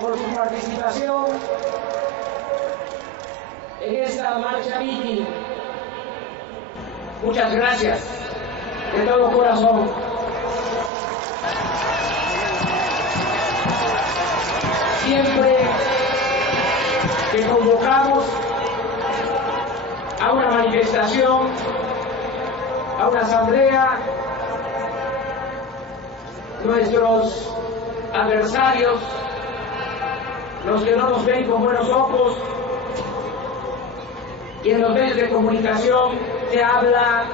por su participación en esta marcha meeting. Muchas gracias de todo corazón. Siempre que convocamos a una manifestación, a una asamblea, nuestros adversarios, los que no nos ven con buenos ojos, y en los medios de comunicación se habla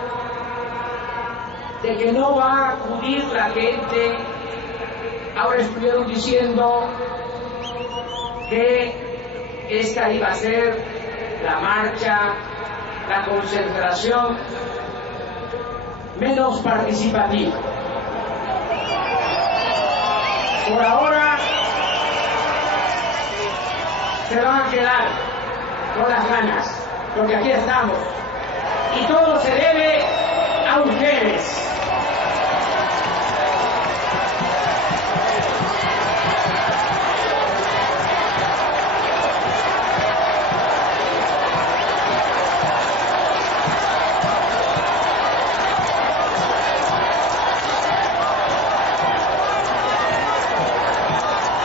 de que no va a acudir la gente. Ahora estuvieron diciendo que esta iba a ser la marcha, la concentración menos participativa. Por ahora se van a quedar con las ganas, porque aquí estamos y todo se debe a ustedes.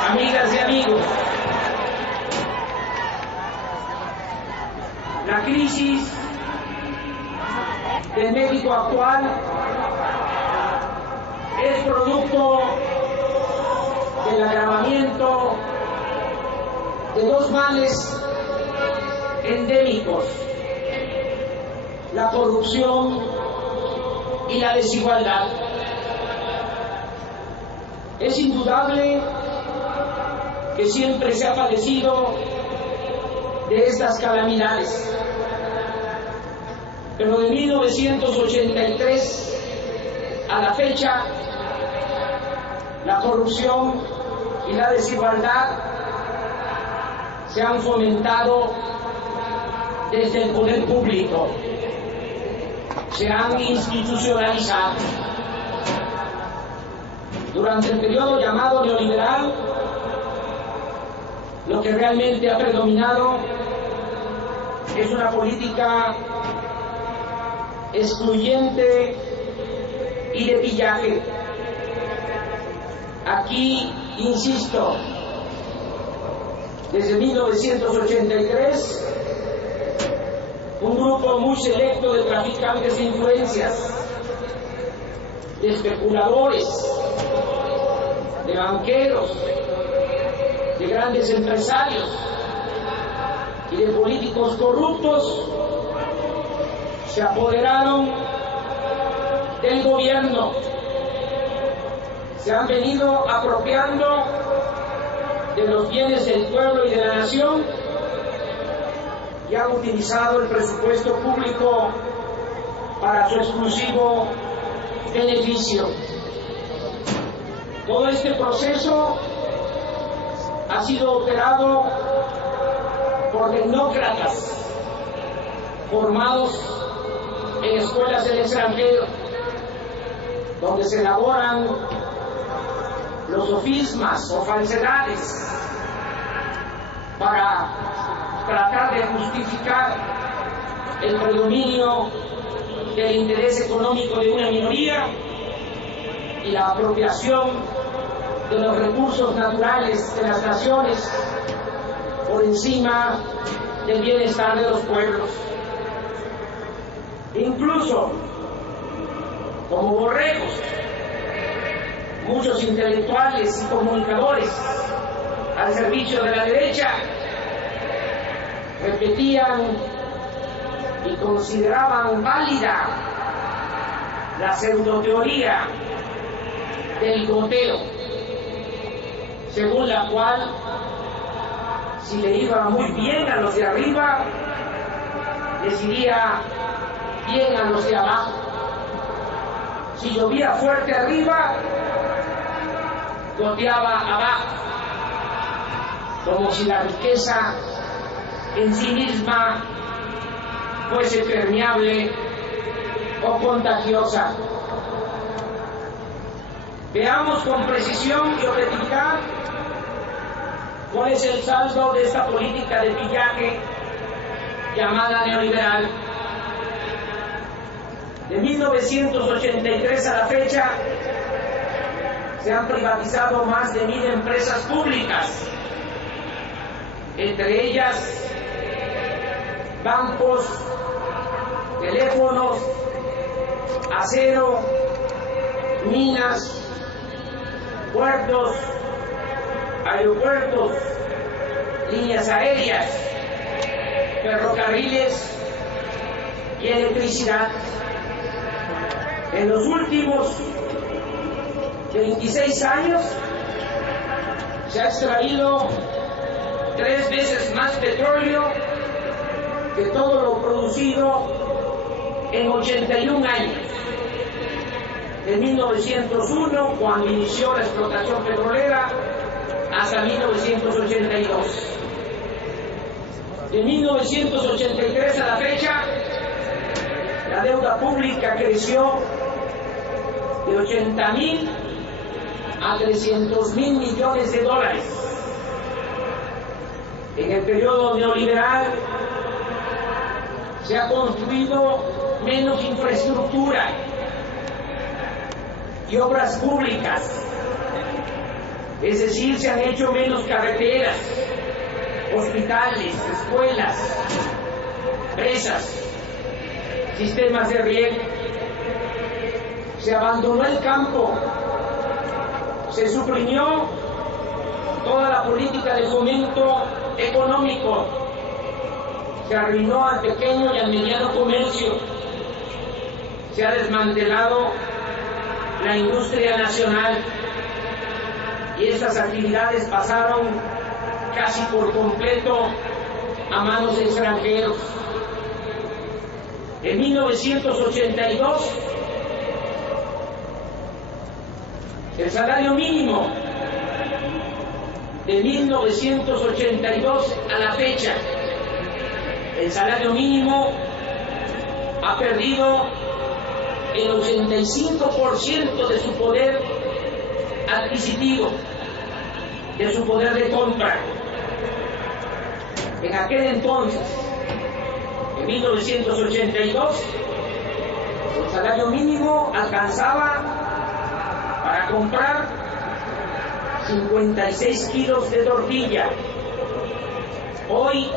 Amigas y amigos, la crisis del México actual es producto del agravamiento de dos males endémicos: la corrupción y la desigualdad. Es indudable que siempre se ha padecido de estas calamidades, pero de 1983 a la fecha, la corrupción y la desigualdad se han fomentado desde el poder público, se han institucionalizado. Durante el periodo llamado neoliberal, lo que realmente ha predominado es una política excluyente y de pillaje. Aquí, insisto, desde 1983, un grupo muy selecto de traficantes de influencias, de especuladores, de banqueros, de grandes empresarios y de políticos corruptos se apoderaron del gobierno, se han venido apropiando de los bienes del pueblo y de la nación y han utilizado el presupuesto público para su exclusivo beneficio. Todo este proceso ha sido operado por tecnócratas formados en escuelas del extranjero, donde se elaboran los sofismas o falsedades para tratar de justificar el predominio del interés económico de una minoría y la apropiación de los recursos naturales de las naciones por encima del bienestar de los pueblos. Incluso, como borregos, muchos intelectuales y comunicadores al servicio de la derecha repetían y consideraban válida la pseudoteoría del goteo, según la cual si le iba muy bien a los de arriba, les iría bien a los de abajo. Si llovía fuerte arriba, goteaba abajo, como si la riqueza en sí misma fuese permeable o contagiosa. Veamos con precisión y objetividad ¿Cuál es el saldo de esta política de pillaje llamada neoliberal? De 1983 a la fecha se han privatizado más de 1000 empresas públicas, entre ellas bancos, teléfonos, acero, minas, puertos, aeropuertos, líneas aéreas, ferrocarriles y electricidad. En los últimos 26 años se ha extraído 3 veces más petróleo que todo lo producido en 81 años. De 1901, cuando inició la explotación petrolera, hasta 1982. De 1983 a la fecha, la deuda pública creció de 80.000 a 300.000 millones de dólares. En el periodo neoliberal se ha construido menos infraestructura y obras públicas, es decir, se han hecho menos carreteras, hospitales, escuelas, presas, sistemas de riego. Se abandonó el campo, se suprimió toda la política de fomento económico, se arruinó al pequeño y al mediano comercio, se ha desmantelado la industria nacional y estas actividades pasaron casi por completo a manos de extranjeros. En 1982, el salario mínimo de 1982 a la fecha, el salario mínimo ha perdido el 85% de su poder adquisitivo, de su poder de compra. En aquel entonces, en 1982, el salario mínimo alcanzaba para comprar 56 kilos de tortilla. Hoy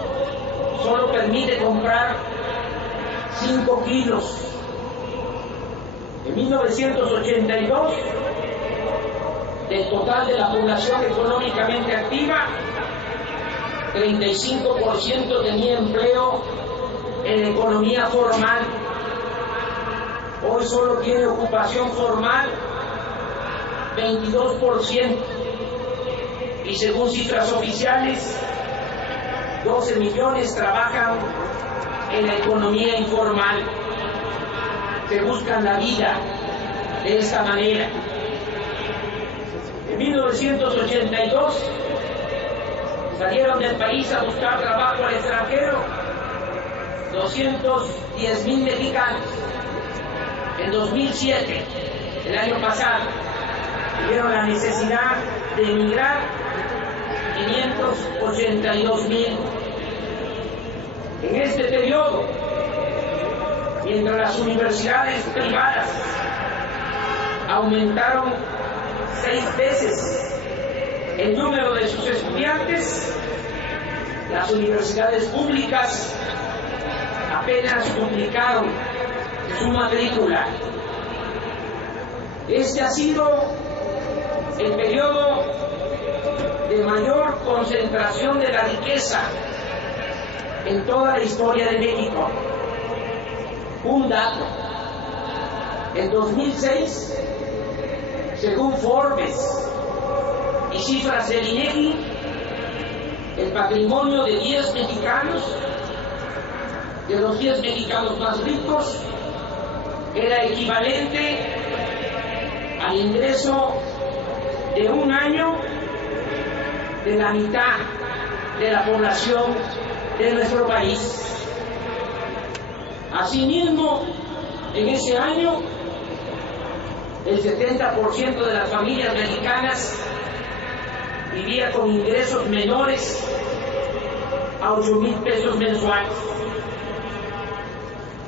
solo permite comprar 5 kilos. En 1982, del total de la población económicamente activa, 35% tenía empleo en la economía formal. Hoy solo tiene ocupación formal 22%. Y según cifras oficiales, 12 millones trabajan en la economía informal. Se buscan la vida de esta manera. En 1982 salieron del país a buscar trabajo al extranjero 210.000 mexicanos. En 2007, el año pasado, tuvieron la necesidad de emigrar 582.000. En este periodo, mientras las universidades privadas aumentaron 6 veces el número de sus estudiantes, las universidades públicas apenas duplicaron su matrícula. Este ha sido el periodo de mayor concentración de la riqueza en toda la historia de México. Un dato: en 2006, según Forbes y cifras del INEGI, el patrimonio de 10 mexicanos, de los 10 mexicanos más ricos, era equivalente al ingreso de un año de la mitad de la población de nuestro país. Asimismo, en ese año, el 70% de las familias mexicanas vivía con ingresos menores a 8,000 pesos mensuales.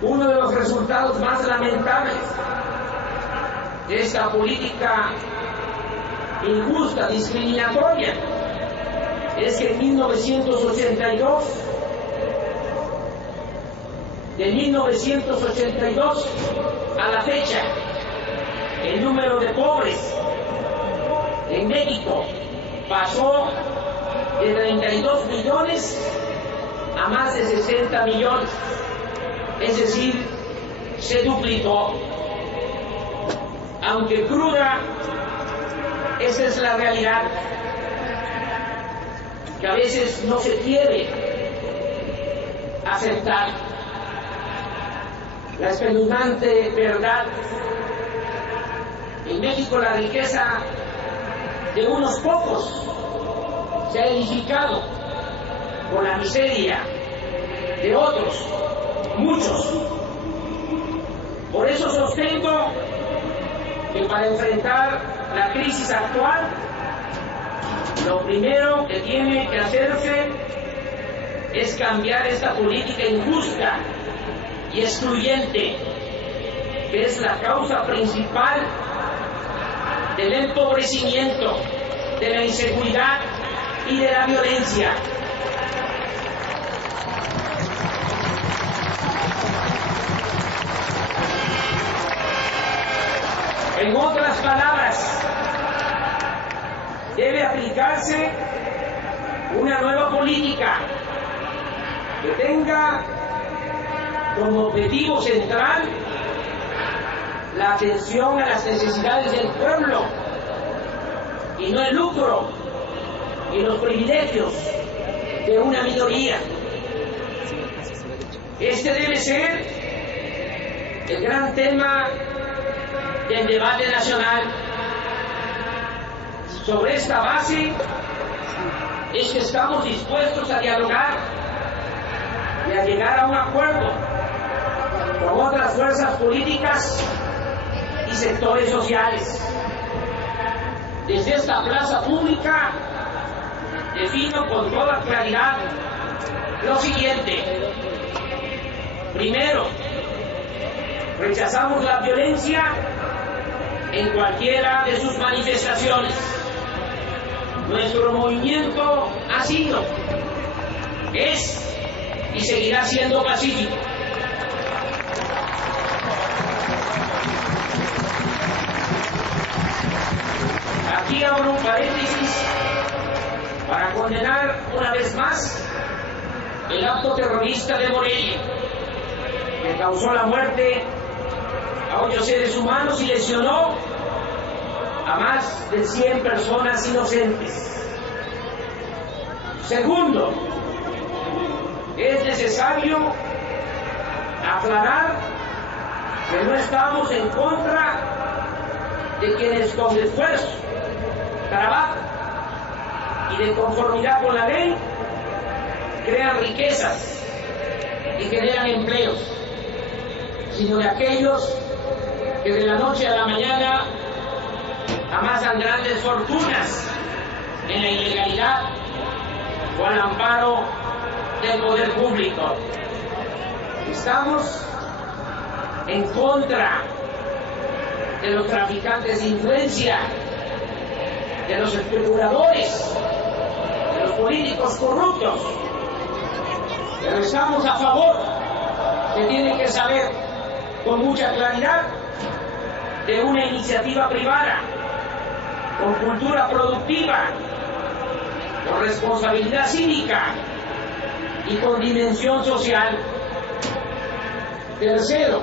Uno de los resultados más lamentables de esta política injusta, discriminatoria, es que en 1982, de 1982 a la fecha, el número de pobres en México pasó de 32 millones a más de 60 millones, es decir, se duplicó. Aunque cruda, esa es la realidad, que a veces no se quiere aceptar. La espeluznante verdad: en México la riqueza de unos pocos se ha edificado por la miseria de otros, muchos. Por eso sostengo que para enfrentar la crisis actual, lo primero que tiene que hacerse es cambiar esta política injusta y excluyente, que es la causa principal del empobrecimiento, de la inseguridad y de la violencia. En otras palabras, debe aplicarse una nueva política que tenga como objetivo central la atención a las necesidades del pueblo y no el lucro y los privilegios de una minoría. Este debe ser el gran tema del debate nacional. Sobre esta base es que estamos dispuestos a dialogar y a llegar a un acuerdo con otras fuerzas políticas y sectores sociales. Desde esta plaza pública defino con toda claridad lo siguiente. Primero, rechazamos la violencia en cualquiera de sus manifestaciones. Nuestro movimiento ha sido, es y seguirá siendo pacífico. Aquí abro un paréntesis para condenar una vez más el acto terrorista de Morelia, que causó la muerte a 8 seres humanos y lesionó a más de 100 personas inocentes. Segundo, es necesario aclarar que no estamos en contra de quienes con esfuerzo, trabajo y de conformidad con la ley crean riquezas y generan empleos, sino de aquellos que de la noche a la mañana amasan grandes fortunas en la ilegalidad o al amparo del poder público. Estamos en contra de los traficantes de influencia, de los especuladores, de los políticos corruptos, pero estamos a favor, se tiene que saber con mucha claridad, de una iniciativa privada, con cultura productiva, con responsabilidad cívica y con dimensión social. Tercero,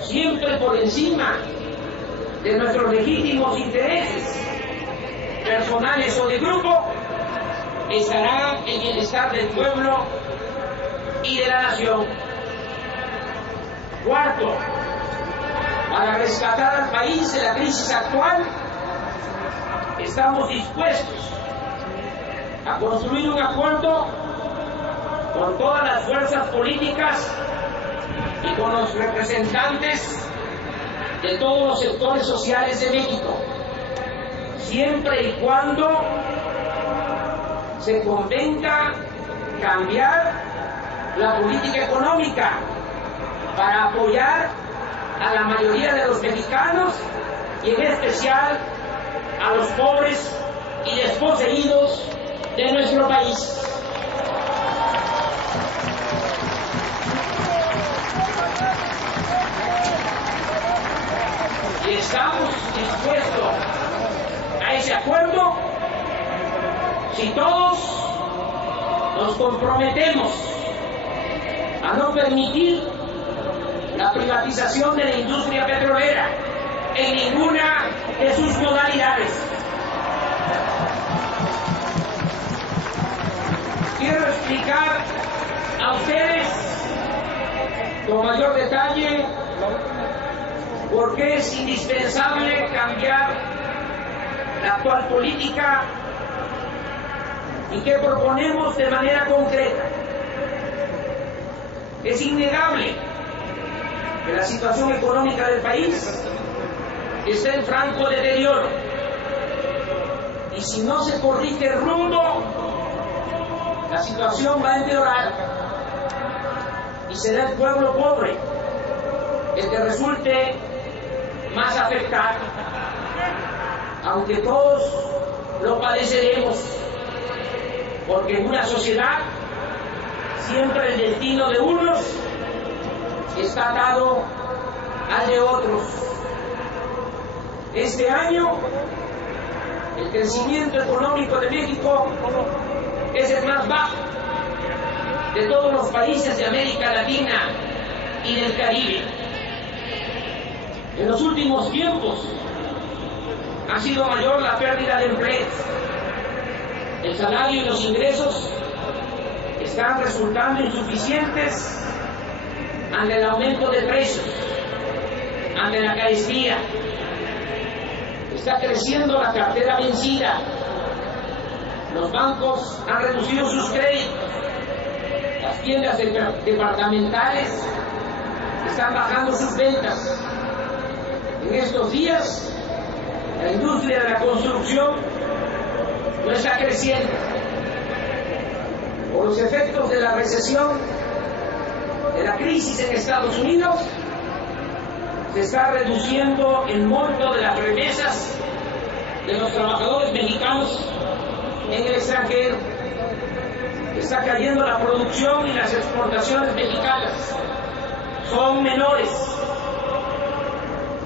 siempre por encima de nuestros legítimos intereses personales o de grupo, estará el bienestar del pueblo y de la nación. Cuarto, para rescatar al país de la crisis actual, estamos dispuestos a construir un acuerdo con todas las fuerzas políticas y con los representantes de todos los sectores sociales de México. siempre y cuando se convenga cambiar la política económica para apoyar a la mayoría de los mexicanos y en especial a los pobres y desposeídos de nuestro país. Y estamos dispuestos a ese acuerdo si todos nos comprometemos a no permitir la privatización de la industria petrolera en ninguna de sus modalidades. Quiero explicar a ustedes con mayor detalle por qué es indispensable cambiar la actual política y qué proponemos de manera concreta. Es innegable que la situación económica del país está en franco deterioro y si no se corrige el rumbo, la situación va a empeorar y será el pueblo pobre el que resulte más afectado, aunque todos lo padeceremos, porque en una sociedad siempre el destino de unos está atado al de otros. Este año el crecimiento económico de México es el más bajo de todos los países de América Latina y del Caribe. En los últimos tiempos ha sido mayor la pérdida de empleos. El salario y los ingresos están resultando insuficientes ante el aumento de precios, ante la carestía. Está creciendo la cartera vencida. Los bancos han reducido sus créditos. Las tiendas departamentales están bajando sus ventas. En estos días, la industria de la construcción no está creciendo. Por los efectos de la recesión, de la crisis en Estados Unidos, se está reduciendo el monto de las remesas de los trabajadores mexicanos en el extranjero. Está cayendo la producción y las exportaciones mexicanas. Son menores.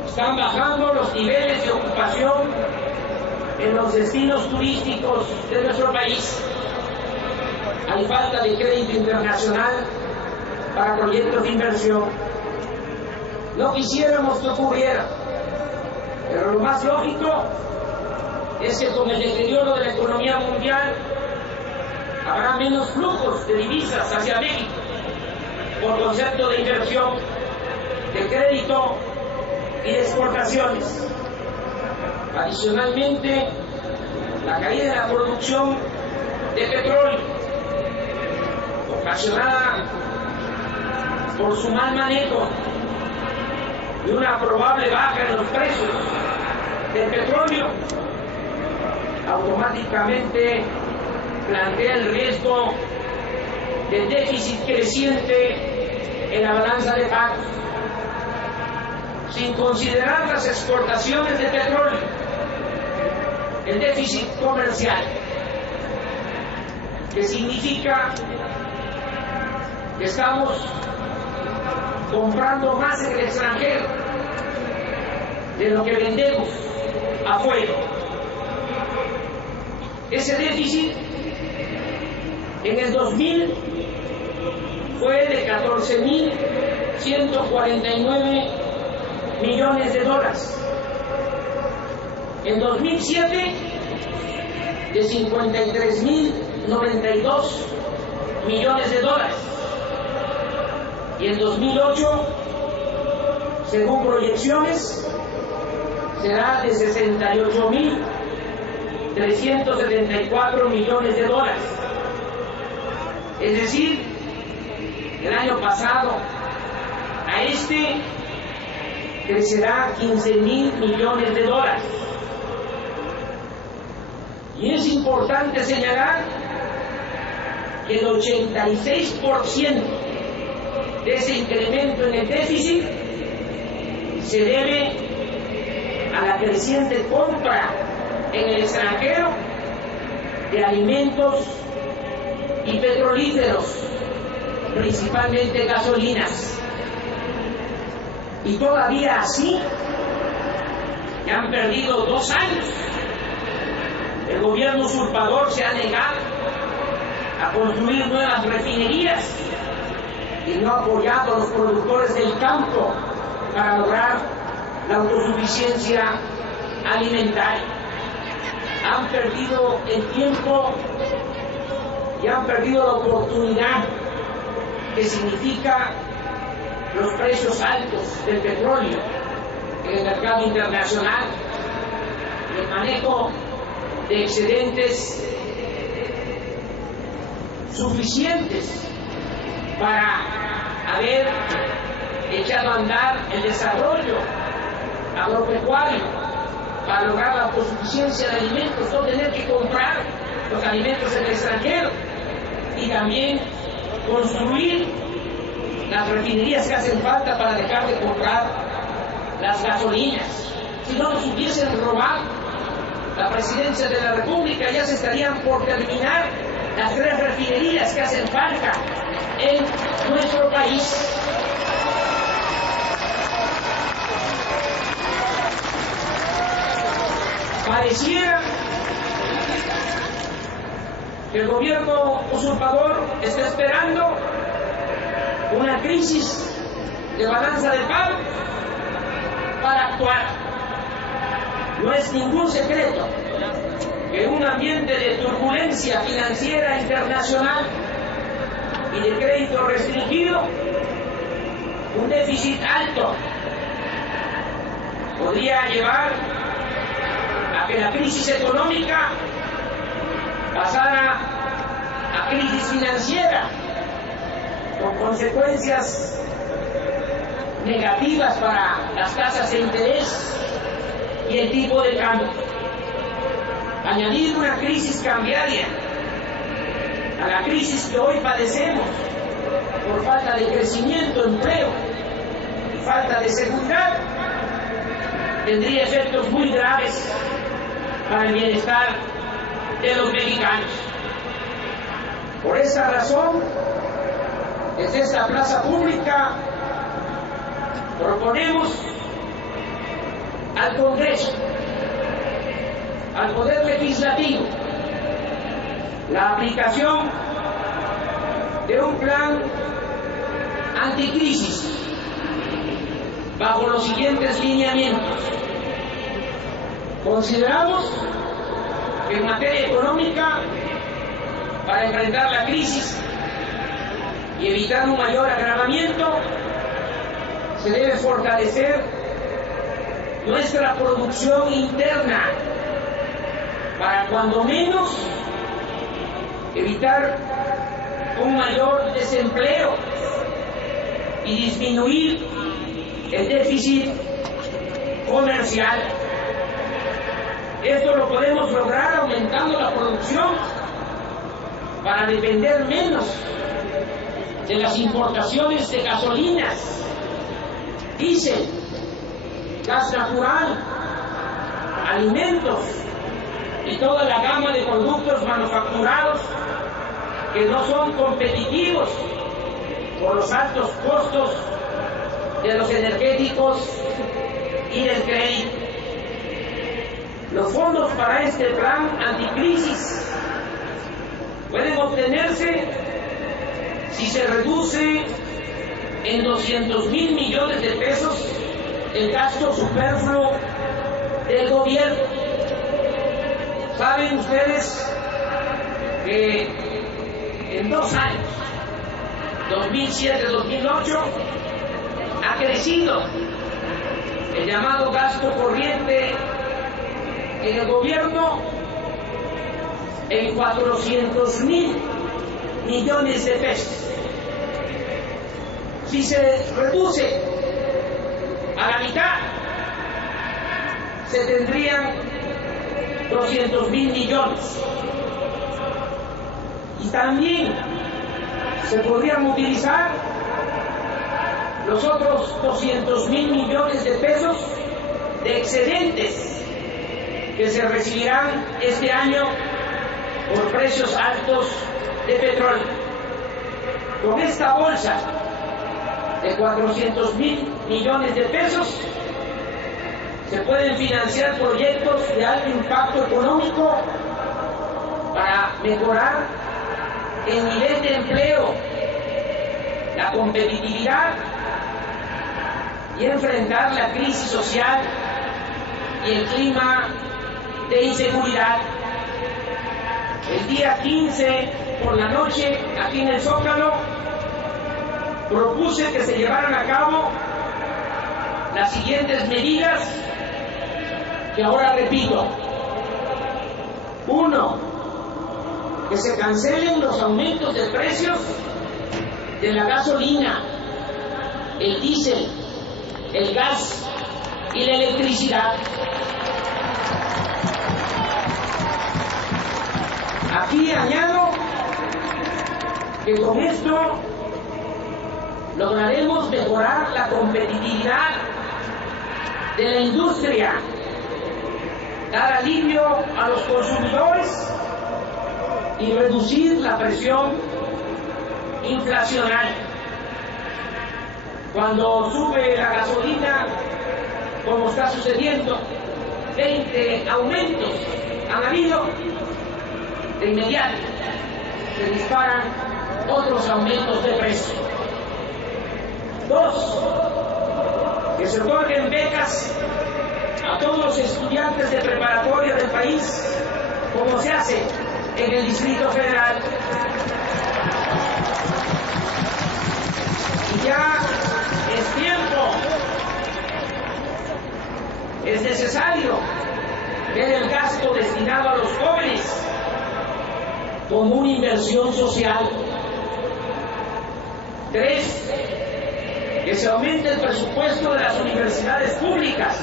Están bajando los niveles de ocupación en los destinos turísticos de nuestro país. Hay falta de crédito internacional para proyectos de inversión. No quisiéramos que ocurriera, pero lo más lógico es que con el deterioro de la economía mundial habrá menos flujos de divisas hacia México por concepto de inversión, de crédito y de exportaciones. Adicionalmente, la caída de la producción de petróleo, ocasionada por su mal manejo y una probable baja en los precios del petróleo, automáticamente plantea el riesgo de déficit creciente en la balanza de pagos, sin considerar las exportaciones de petróleo, el déficit comercial, que significa que estamos comprando más en el extranjero de lo que vendemos afuera. Ese déficit en el 2000 fue de 14.149 millones de dólares. En 2007 de 53.092 millones de dólares. Y en 2008, según proyecciones, será de 68.374 millones de dólares. Es decir, el año pasado a este crecerá 15.000 millones de dólares. Y es importante señalar que el 86% de ese incremento en el déficit se debe a la creciente compra en el extranjero de alimentos y petrolíferos, principalmente gasolinas. Y todavía así, ya han perdido 2 años. El gobierno usurpador se ha negado a construir nuevas refinerías y no ha apoyado a los productores del campo para lograr la autosuficiencia alimentaria. Han perdido el tiempo y han perdido la oportunidad que significa los precios altos del petróleo en el mercado internacional, el manejo de excedentes suficientes para haber echado a andar el desarrollo agropecuario, para lograr la autosuficiencia de alimentos, no tener que comprar los alimentos en el extranjero, y también construir las refinerías que hacen falta para dejar de comprar las gasolinas. Si no nos hubiesen robado la presidencia de la República, ya se estarían por terminar las 3 refinerías que hacen falta en nuestro país. Pareciera que el gobierno usurpador está esperando una crisis de balanza de pago para actuar. No es ningún secreto que en un ambiente de turbulencia financiera internacional y de crédito restringido, un déficit alto podría llevar a que la crisis económica pasara a crisis financiera, con consecuencias negativas para las tasas de interés y el tipo de cambio. Añadir una crisis cambiaria a la crisis que hoy padecemos por falta de crecimiento, empleo y falta de seguridad, tendría efectos muy graves para el bienestar de los mexicanos. Por esa razón, desde esta plaza pública proponemos al Congreso, al Poder Legislativo, la aplicación de un plan anticrisis bajo los siguientes lineamientos. Consideramos que en materia económica, para enfrentar la crisis y evitar un mayor agravamiento, se debe fortalecer nuestra producción interna para, cuando menos, evitar un mayor desempleo y disminuir el déficit comercial. Esto lo podemos lograr aumentando la producción para depender menos de las importaciones de gasolinas, diésel, gas natural, alimentos y toda la gama de productos manufacturados que no son competitivos por los altos costos de los energéticos y del crédito. Los fondos para este plan anticrisis pueden obtenerse si se reduce en 200,000 millones de pesos el gasto superfluo del gobierno. Saben ustedes que en 2 años, 2007-2008, ha crecido el llamado gasto corriente en el gobierno en 400,000 millones de pesos. Si se reduce a la mitad, se tendrían 200.000 millones. Y también se podrían movilizar los otros 200.000 millones de pesos de excedentes que se recibirán este año por precios altos de petróleo. Con esta bolsa de 400.000 millones de pesos se pueden financiar proyectos de alto impacto económico para mejorar el nivel de empleo, la competitividad y enfrentar la crisis social y el clima de inseguridad. El día 15 por la noche, aquí en el Zócalo, propuse que se llevaran a cabo las siguientes medidas que ahora repito. 1. Que se cancelen los aumentos de precios de la gasolina, el diésel, el gas y la electricidad. Aquí añado que con esto lograremos mejorar la competitividad de la industria, dar alivio a los consumidores y reducir la presión inflacionaria. Cuando sube la gasolina, como está sucediendo, 20 aumentos han habido, de inmediato se disparan otros aumentos de precio. 2. Que se otorguen becas a todos los estudiantes de preparatoria del país, como se hace en el Distrito Federal. Y ya es tiempo, es necesario ver el gasto destinado a los jóvenes como una inversión social. 3. Que se aumente el presupuesto de las universidades públicas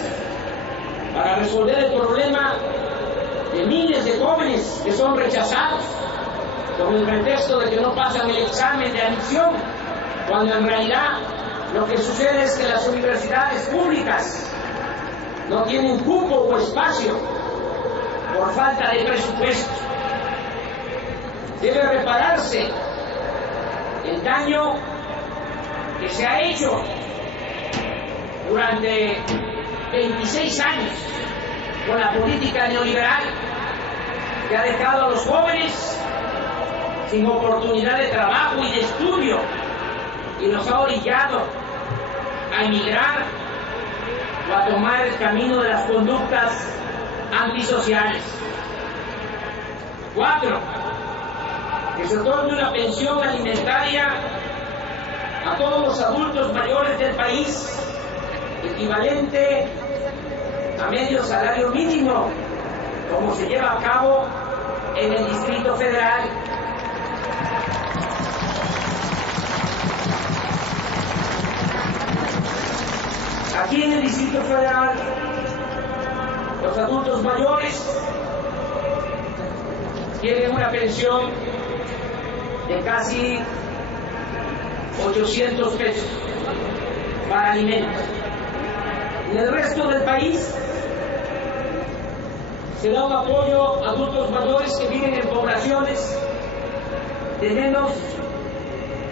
para resolver el problema de miles de jóvenes que son rechazados con el pretexto de que no pasan el examen de admisión, cuando en realidad lo que sucede es que las universidades públicas no tienen cupo o espacio por falta de presupuesto. Debe repararse el daño que se ha hecho durante 26 años con la política neoliberal, que ha dejado a los jóvenes sin oportunidad de trabajo y de estudio y los ha orillado a emigrar o a tomar el camino de las conductas antisociales. 4. Que se otorgue una pensión alimentaria a todos los adultos mayores del país, equivalente a medio salario mínimo, como se lleva a cabo en el Distrito Federal. Aquí en el Distrito Federal, los adultos mayores tienen una pensión de casi 800 pesos para alimentos. En el resto del país se da un apoyo a adultos mayores que viven en poblaciones de menos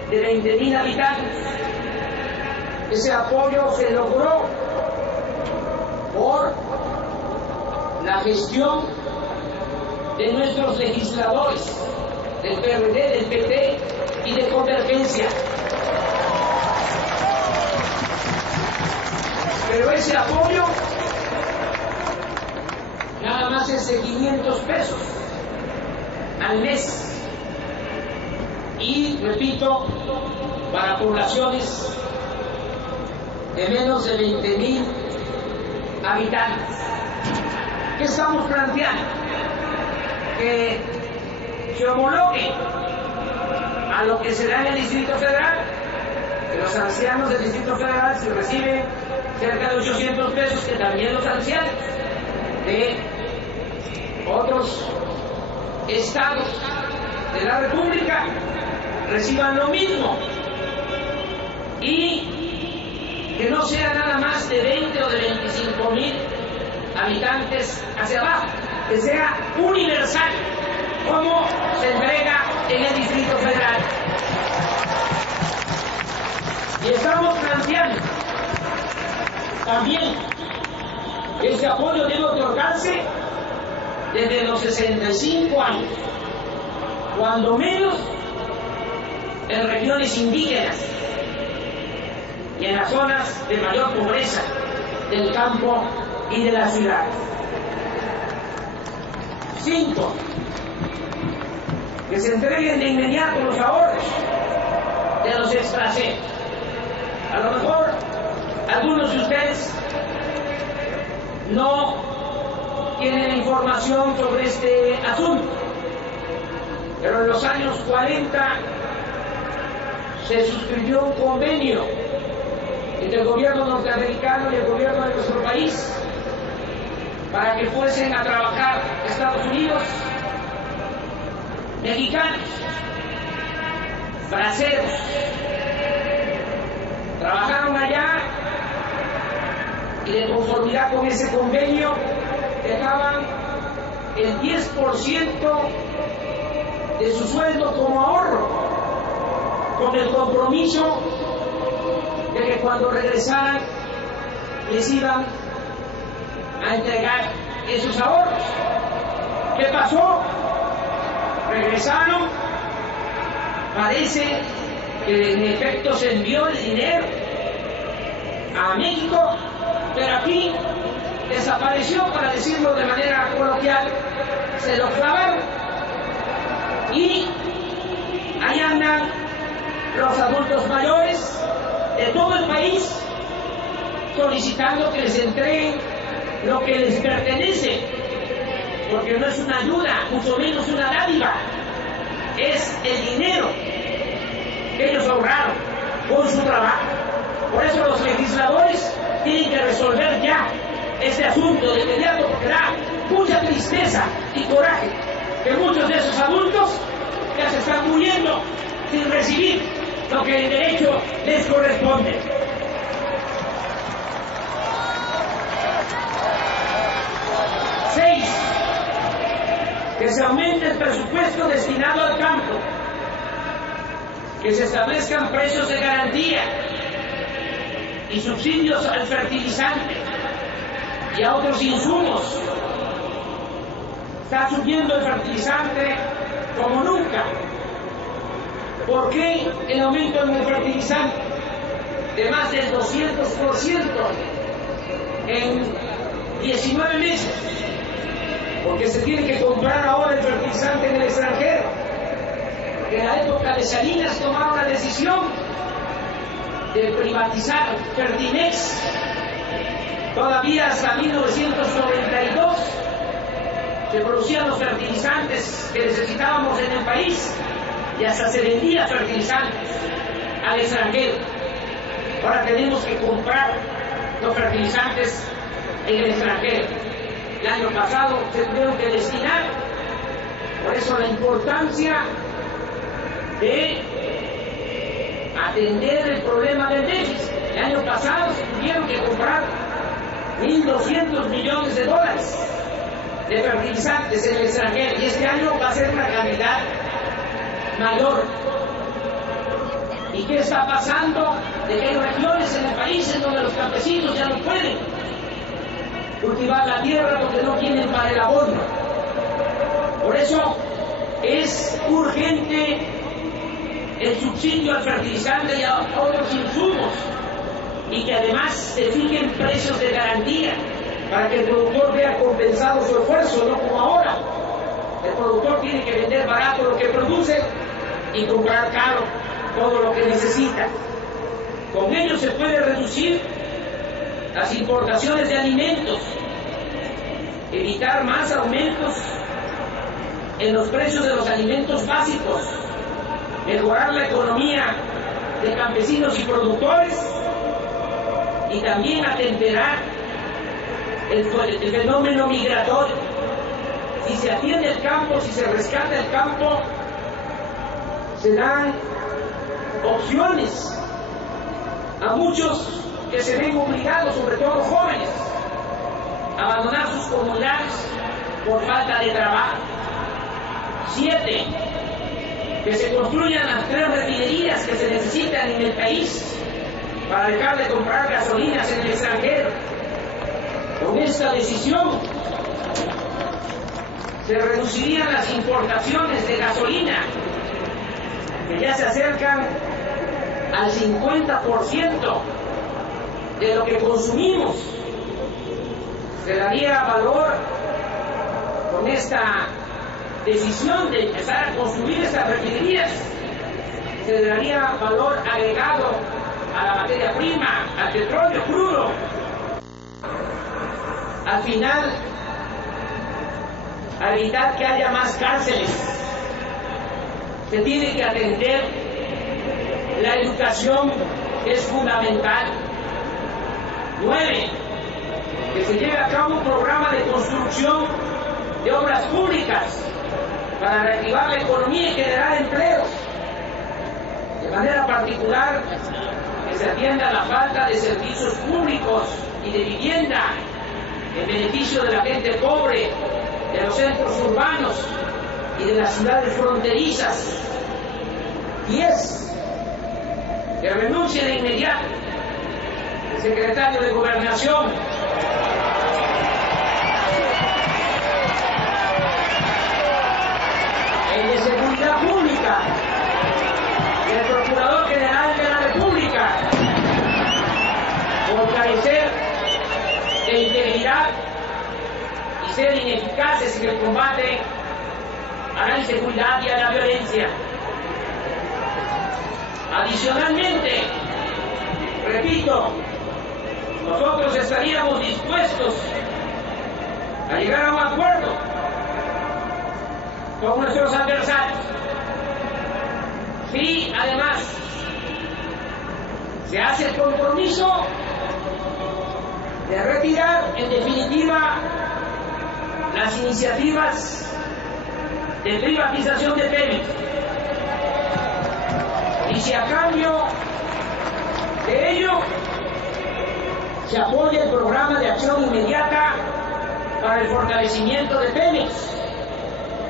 de 20.000 habitantes. Ese apoyo se logró por la gestión de nuestros legisladores, del PRD, del PT y de Convergencia. Pero ese apoyo nada más es de 500 pesos al mes. Y, repito, para poblaciones de menos de 20.000 habitantes. ¿Qué estamos planteando? Que se homologue a lo que se da en el Distrito Federal, que los ancianos del Distrito Federal se reciben cerca de 800 pesos, que también los ancianos de otros estados de la República reciban lo mismo y que no sea nada más de 20 o de 25,000 habitantes hacia abajo, que sea universal, como se entrega en el Distrito Federal. Y estamos planteando también que este apoyo debe otorgarse desde los 65 años, cuando menos en regiones indígenas y en las zonas de mayor pobreza del campo y de la ciudad. 5. Que se entreguen de inmediato los ahorros de los extranjeros. A lo mejor algunos de ustedes no tienen información sobre este asunto, pero en los años 40 se suscribió un convenio entre el gobierno norteamericano y el gobierno de nuestro país para que fuesen a trabajar a Estados Unidos mexicanos, braceros. Trabajaron allá y de conformidad con ese convenio dejaban el 10% de su sueldo como ahorro, con el compromiso de que cuando regresaran les iban a entregar esos ahorros. ¿Qué pasó? Regresaron, parece que en efecto se envió el dinero a México, pero aquí desapareció, para decirlo de manera coloquial, se lo clavaron. Y ahí andan los adultos mayores de todo el país solicitando que les entreguen lo que les pertenece, porque no es una ayuda, mucho menos una dádiva, es el dinero que ellos ahorraron con su trabajo. Por eso los legisladores tienen que resolver ya este asunto de inmediato, porque da mucha tristeza y coraje que muchos de esos adultos ya se están muriendo sin recibir lo que en derecho les corresponde. 6. Que se aumente el presupuesto destinado al campo, que se establezcan precios de garantía y subsidios al fertilizante y a otros insumos. Está subiendo el fertilizante como nunca. ¿Por qué el aumento en el fertilizante de más del 200% en 19 meses? Porque se tiene que comprar ahora el fertilizante en el extranjero. Porque en la época de Salinas tomaron la decisión de privatizar Fertimex. Todavía hasta 1992 se producían los fertilizantes que necesitábamos en el país y hasta se vendía fertilizantes al extranjero. Ahora tenemos que comprar los fertilizantes en el extranjero. El año pasado se tuvieron que destinar, por eso la importancia de atender el problema del déficit. El año pasado se tuvieron que comprar $1.200 millones de fertilizantes en el extranjero, y este año va a ser una cantidad mayor. ¿Y qué está pasando? De que hay regiones en el país en donde los campesinos ya no pueden cultivar la tierra porque no tienen para el abono. Por eso es urgente el subsidio al fertilizante y a otros insumos, y que además se fijen precios de garantía para que el productor vea compensado su esfuerzo, no como ahora. El productor tiene que vender barato lo que produce y comprar caro todo lo que necesita. Con ello se puede reducir las importaciones de alimentos, evitar más aumentos en los precios de los alimentos básicos, mejorar la economía de campesinos y productores, y también atemperar el fenómeno migratorio. si se atiende el campo, si se rescata el campo, se dan opciones a muchos que se ven obligados, sobre todo jóvenes, a abandonar sus comunidades por falta de trabajo. 7, que se construyan las 3 refinerías que se necesitan en el país para dejar de comprar gasolinas en el extranjero. Con esta decisión se reducirían las importaciones de gasolina, que ya se acercan al 50% de lo que consumimos. Se daría valor con esta decisión de empezar a construir estas refinerías, se daría valor agregado a la materia prima, al petróleo crudo. Al final, a evitar que haya más cárceles, se tiene que atender la educación, que es fundamental. 9, que se lleve a cabo un programa de construcción de obras públicas para reactivar la economía y generar empleos. De manera particular, que se atienda la falta de servicios públicos y de vivienda en beneficio de la gente pobre, de los centros urbanos y de las ciudades fronterizas. 10, que renuncie de inmediato el secretario de Gobernación, el de Seguridad Pública y el Procurador General de la República, por carecer de integridad y ser ineficaces en el combate a la inseguridad y a la violencia. Adicionalmente, repito, nosotros estaríamos dispuestos a llegar a un acuerdo con nuestros adversarios si además se hace el compromiso de retirar en definitiva las iniciativas de privatización de Pemex, y si a cambio de ello se apoya el programa de acción inmediata para el fortalecimiento de Pemex,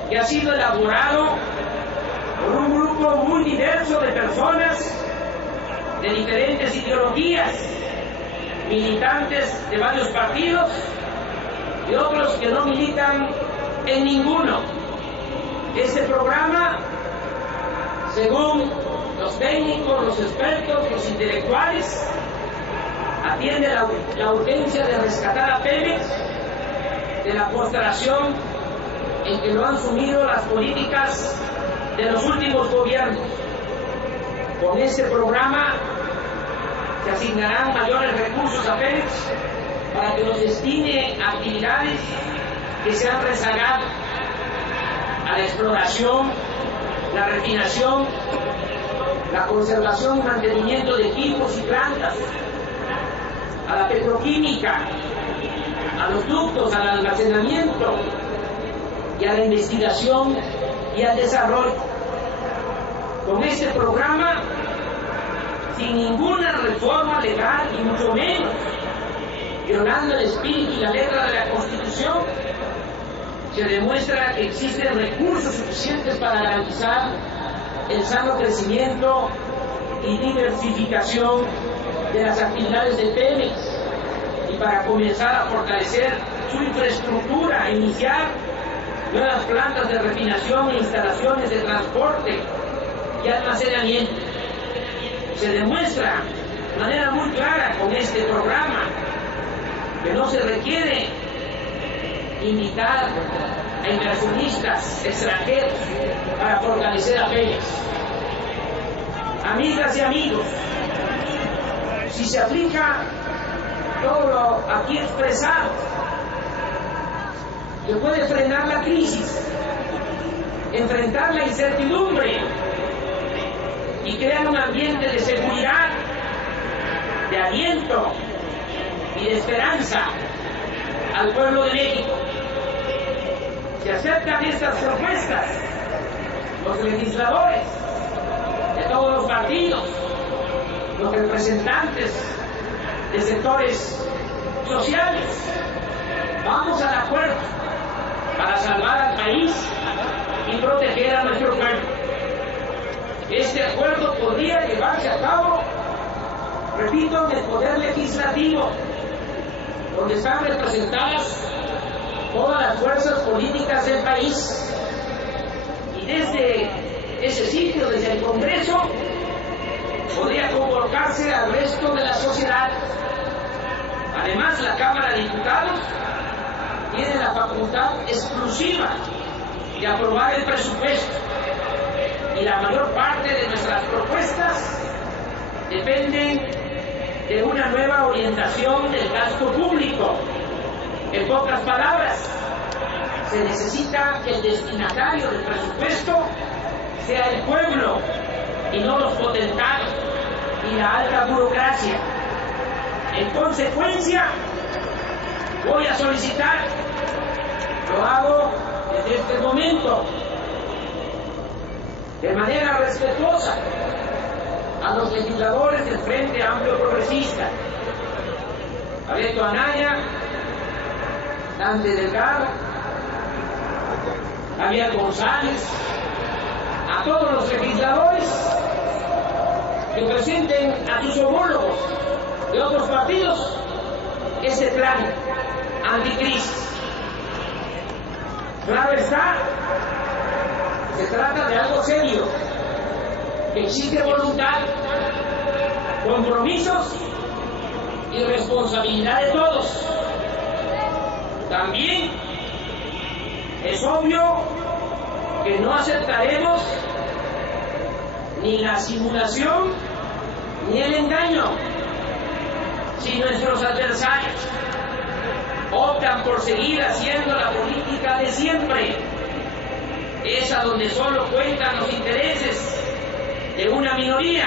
que ha sido elaborado por un grupo muy diverso de personas de diferentes ideologías, militantes de varios partidos y otros que no militan en ninguno. Este programa, según los técnicos, los expertos, los intelectuales, atiende la urgencia de rescatar a Pemex de la postración en que lo han sumido las políticas de los últimos gobiernos. Con este programa se asignarán mayores recursos a Pemex para que los destine a actividades que se han rezagado, a la exploración, la refinación, la conservación y mantenimiento de equipos y plantas, a la petroquímica, a los ductos, al almacenamiento y a la investigación y al desarrollo. Con este programa, sin ninguna reforma legal y mucho menos violando el espíritu y la letra de la Constitución, se demuestra que existen recursos suficientes para garantizar el sano crecimiento y diversificación de las actividades de Pemex y para comenzar a fortalecer su infraestructura, a iniciar nuevas plantas de refinación e instalaciones de transporte y almacenamiento. Se demuestra de manera muy clara con este programa que no se requiere invitar a inversionistas extranjeros para fortalecer a Pemex. Amigas y amigos, si se aplica todo lo aquí expresado, se puede frenar la crisis, enfrentar la incertidumbre y crear un ambiente de seguridad, de aliento y de esperanza al pueblo de México. si aceptan estas propuestas los legisladores de todos los partidos, los representantes de sectores sociales, vamos al acuerdo para salvar al país y proteger a nuestro pueblo. Este acuerdo podría llevarse a cabo, repito, en el Poder Legislativo, donde están representadas todas las fuerzas políticas del país. Y desde ese sitio, desde el Congreso, podría convocarse al resto de la sociedad. Además, la Cámara de Diputados tiene la facultad exclusiva de aprobar el presupuesto, y la mayor parte de nuestras propuestas dependen de una nueva orientación del gasto público. En pocas palabras, se necesita que el destinatario del presupuesto sea el pueblo y no los potentados y la alta burocracia. En consecuencia, voy a solicitar, lo hago desde este momento, de manera respetuosa, a los legisladores del Frente Amplio Progresista, a Beto Anaya, Dante Delgado, Javier González, a todos los legisladores que presenten a sus homólogos de otros partidos este plan anticrisis. Claro está, se trata de algo serio, que exige voluntad, compromisos y responsabilidad de todos. También es obvio que no aceptaremos ni la simulación ni el engaño. Si nuestros adversarios optan por seguir haciendo la política de siempre, esa donde solo cuentan los intereses de una minoría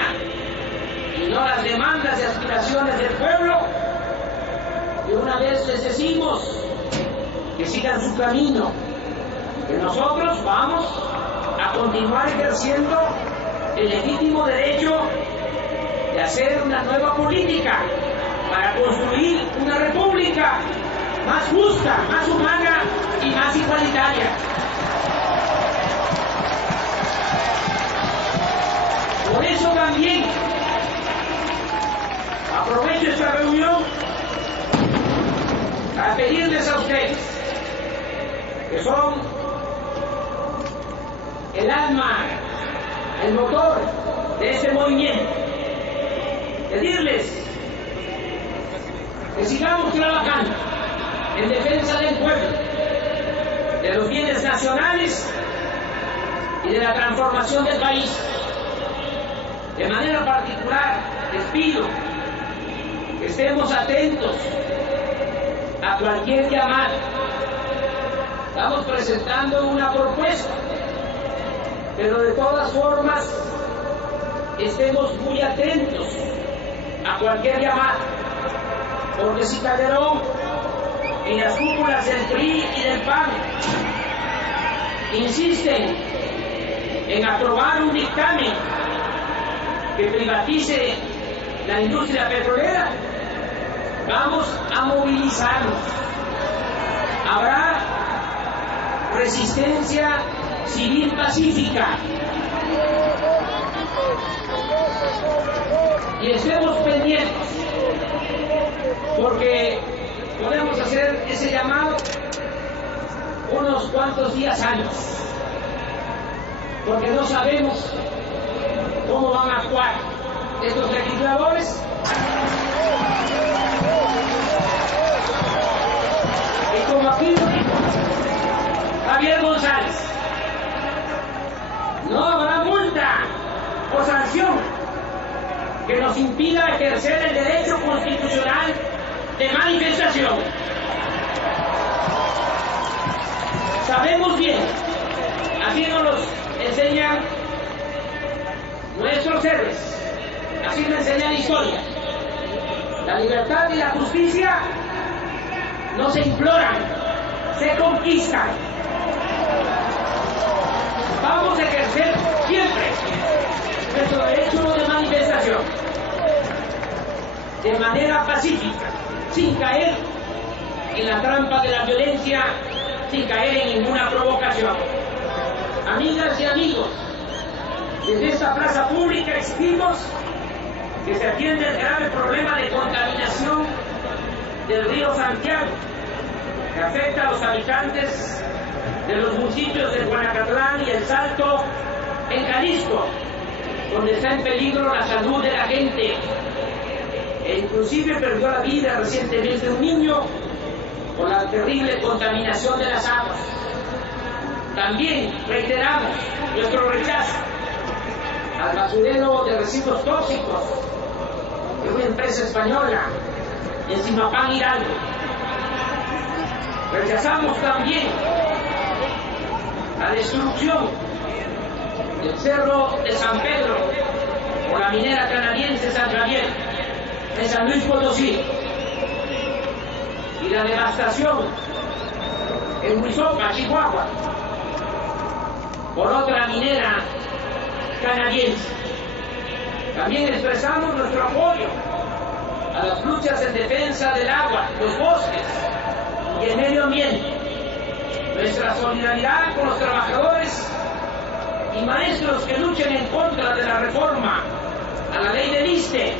y no las demandas y aspiraciones del pueblo, de una vez les decimos que sigan su camino, que nosotros vamos a continuar ejerciendo el legítimo derecho de hacer una nueva política para construir una república más justa, más humana y más igualitaria. Por eso también aprovecho esta reunión para pedirles a ustedes, que son el alma, el motor de este movimiento, pedirles que sigamos trabajando en defensa del pueblo, de los bienes nacionales y de la transformación del país. De manera particular, les pido que estemos atentos a cualquier llamada. Estamos presentando una propuesta, pero de todas formas estemos muy atentos a cualquier llamada, porque si Calderón y las cúpulas del PRI y del PAN insisten en aprobar un dictamen que privatice la industria petrolera, vamos a movilizarnos. Habrá resistencia civil pacífica. Y estemos pendientes, porque podemos hacer ese llamado unos cuantos días antes, porque no sabemos cómo van a actuar estos legisladores. Y como aquí lo dijo Javier González, no habrá multa o sanción que nos impida ejercer el derecho constitucional de manifestación. Sabemos bien, así nos los enseñan nuestros héroes, así nos enseña la historia. La libertad y la justicia no se imploran, se conquistan. Vamos a ejercer siempre nuestro derecho de manifestación de manera pacífica, sin caer en la trampa de la violencia, sin caer en ninguna provocación. Amigas y amigos, desde esta plaza pública exigimos que se atienda el grave problema de contaminación del río Santiago, que afecta a los habitantes de los municipios de Guanacatlán y El Salto, en Jalisco, donde está en peligro la salud de la gente. E inclusive perdió la vida recientemente un niño por la terrible contaminación de las aguas. También reiteramos nuestro rechazo al basurero de residuos tóxicos de una empresa española en Zimapán, Hidalgo. Rechazamos también la destrucción del Cerro de San Pedro por la minera canadiense San Javier en San Luis Potosí y la devastación en Huizopa, Chihuahua, por otra minera canadiense. También expresamos nuestro apoyo a las luchas en defensa del agua, los bosques y el medio ambiente. Nuestra solidaridad con los trabajadores y maestros que luchen en contra de la reforma a la ley del ISSSTE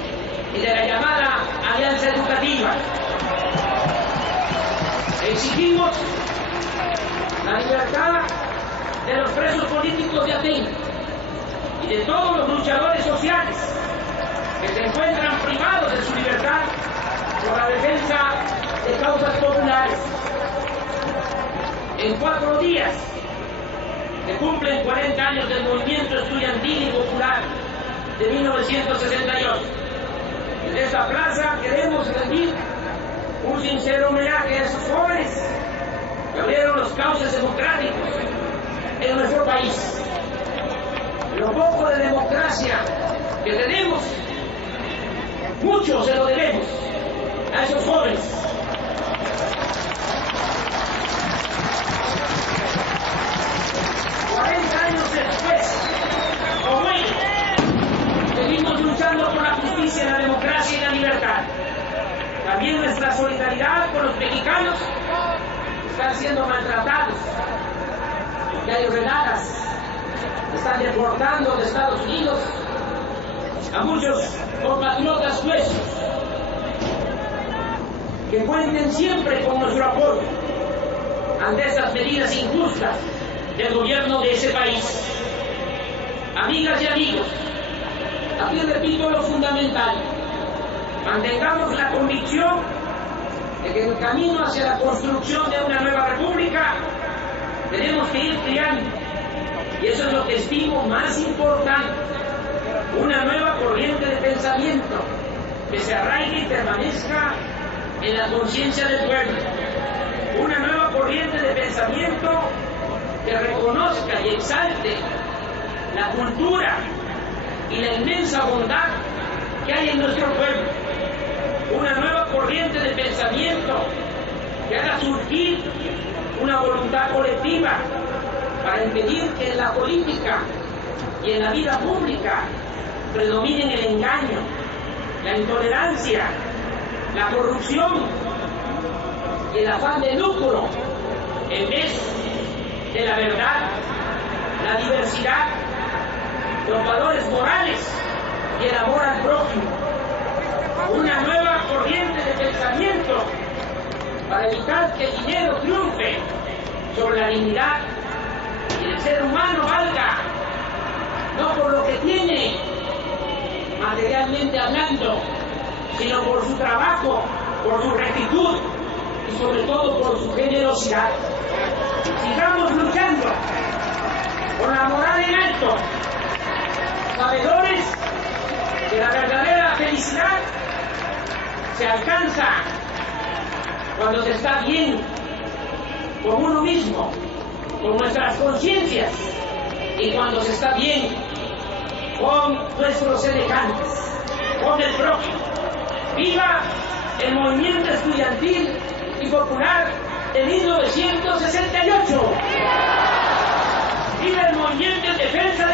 y de la llamada Alianza Educativa. Exigimos la libertad de los presos políticos de Atenas y de todos los luchadores sociales que se encuentran privados de su libertad por la defensa de causas populares. En 4 días se cumplen 40 años del movimiento estudiantil y popular de 1968. Desde esta plaza queremos rendir un sincero homenaje a esos jóvenes que abrieron los cauces democráticos en nuestro país. Lo poco de democracia que tenemos, mucho se lo debemos a esos jóvenes. Como ellos, seguimos luchando por la justicia, la democracia y la libertad. También nuestra solidaridad con los mexicanos que están siendo maltratados, que hay redadas, que están deportando de Estados Unidos a muchos compatriotas nuestros, que cuenten siempre con nuestro apoyo ante estas medidas injustas del gobierno de ese país. Amigas y amigos, aquí repito lo fundamental: mantengamos la convicción de que en el camino hacia la construcción de una nueva república tenemos que ir creando, y eso es lo que estimo más importante, una nueva corriente de pensamiento que se arraigue y permanezca en la conciencia del pueblo, una nueva corriente de pensamiento que reconozca y exalte la cultura y la inmensa bondad que hay en nuestro pueblo, una nueva corriente de pensamiento que haga surgir una voluntad colectiva para impedir que en la política y en la vida pública predominen el engaño, la intolerancia, la corrupción y el afán de lucro, en vez de la verdad, la diversidad, los valores morales y el amor al prójimo. Una nueva corriente de pensamiento para evitar que el dinero triunfe sobre la dignidad y el ser humano valga no por lo que tiene materialmente hablando, sino por su trabajo, por su rectitud y sobre todo por su generosidad. Sigamos luchando con la moral en alto, sabedores que la verdadera felicidad se alcanza cuando se está bien con uno mismo, con nuestras conciencias, y cuando se está bien con nuestros semejantes, con el prójimo. ¡Viva el movimiento estudiantil y popular de 1968! siga el movimiento en defensa